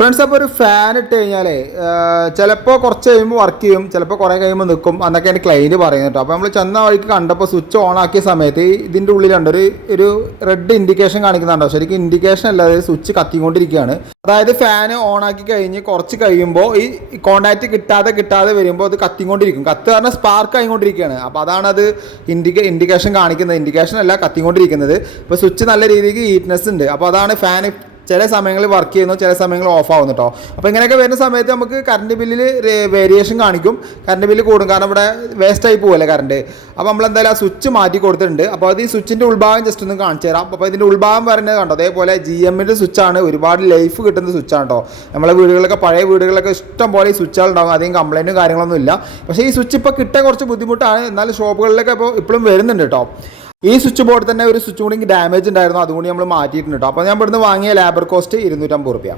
Friends, അപ്പോൾ ഒരു fan ഇട്ട് കഴിഞ്ഞാൽ ചിലപ്പോൾ കുറച്ച് കഴിയുമ്പോൾ വർക്ക് ചെയ്യും, ചിലപ്പോൾ കുറേ കഴിയുമ്പോൾ നിൽക്കും എന്നൊക്കെയാണ് ക്ലൈൻറ്റ് പറയുന്നത് കേട്ടോ. അപ്പോൾ നമ്മൾ ചെന്ന വഴിക്ക് കണ്ടപ്പോൾ സ്വിച്ച് ഓൺ ആക്കിയ സമയത്ത് ഇതിൻ്റെ ഉള്ളിലുണ്ട് ഒരു റെഡ് ഇൻഡിക്കേഷൻ കാണിക്കുന്നുണ്ടോ. ശരിക്കും ഇൻഡിക്കേഷൻ അല്ലാതെ സ്വിച്ച് കത്തിക്കൊണ്ടിരിക്കുകയാണ്. അതായത് ഫാൻ ഓൺ ആക്കി കഴിഞ്ഞ് കുറച്ച് കഴിയുമ്പോൾ ഈ കോണ്ടാക്റ്റ് കിട്ടാതെ വരുമ്പോൾ അത് കത്തിക്കൊണ്ടിരിക്കും. കത്ത് പറഞ്ഞാൽ സ്പാർക്ക് ആയിക്കൊണ്ടിരിക്കുകയാണ്. അപ്പോൾ അതാണ് അത് ഇൻഡിക്കേഷൻ കാണിക്കുന്നത്. ഇൻഡിക്കേഷൻ അല്ല, കത്തിക്കൊണ്ടിരിക്കുന്നത്. ഇപ്പോൾ സ്വിച്ച് നല്ല രീതിക്ക് ഹീറ്റ്നെസ് ഉണ്ട്. അപ്പോൾ അതാണ് ഫാൻ ചില സമയങ്ങളിൽ വർക്ക് ചെയ്യുന്നു, ചില സമയങ്ങളിൽ ഓഫ് ആവുന്നു കേട്ടോ. അപ്പോൾ ഇങ്ങനെയൊക്കെ വരുന്ന സമയത്ത് നമുക്ക് കറണ്ട് ബില്ലിൽ വേരിയേഷൻ കാണിക്കും, കറണ്ട് ബില്ല് കൂടും. കാരണം ഇവിടെ വേസ്റ്റ് ആയി പോകല്ലേ കറണ്ട്. അപ്പോൾ നമ്മൾ എന്തായാലും ആ സ്വിച്ച് മാറ്റി കൊടുത്തിട്ടുണ്ട്. അപ്പോൾ അത് ഈ സ്വിച്ചിൻ്റെ ഉൾഭാഗം ജസ്റ്റ് ഒന്ന് കാണിച്ചു തരാം. അപ്പോൾ ഇതിൻ്റെ ഉൾഭാഗം പറയുന്നത് കണ്ടോ, അതേപോലെ GMൻ്റെ സ്വിച്ചാണ്. ഒരുപാട് ലൈഫ് കിട്ടുന്ന സ്വിച്ചാണ് കേട്ടോ. നമ്മളെ വീടുകളിലൊക്കെ, പഴയ വീടുകളിലൊക്കെ ഇഷ്ടം പോലെ ഈ സ്വിച്ചുകൾ ഉണ്ടാകും. അധികം കംപ്ലൈൻറ്റും കാര്യങ്ങളൊന്നും ഇല്ല. പക്ഷേ ഈ സ്വിച്ച് ഇപ്പോൾ കിട്ടാൻ കുറച്ച് ബുദ്ധിമുട്ടാണ്. എന്നാലും ഷോപ്പുകളിലൊക്കെ ഇപ്പോൾ ഇപ്പോഴും വരുന്നുണ്ട് കേട്ടോ. ഈ സ്വിച്ച് ബോർഡ് തന്നെ ഒരു സ്വിച്ച് കൂടി ഡാമേജ് ഉണ്ടായിരുന്നു, അതുകൊണ്ട് നമ്മൾ മാറ്റിയിട്ടുണ്ട് കേട്ടോ. അപ്പോൾ ഞാൻ ഇവിടുന്ന് വാങ്ങിയ ലേബർ കോസ്റ്റ് 250 രൂപ.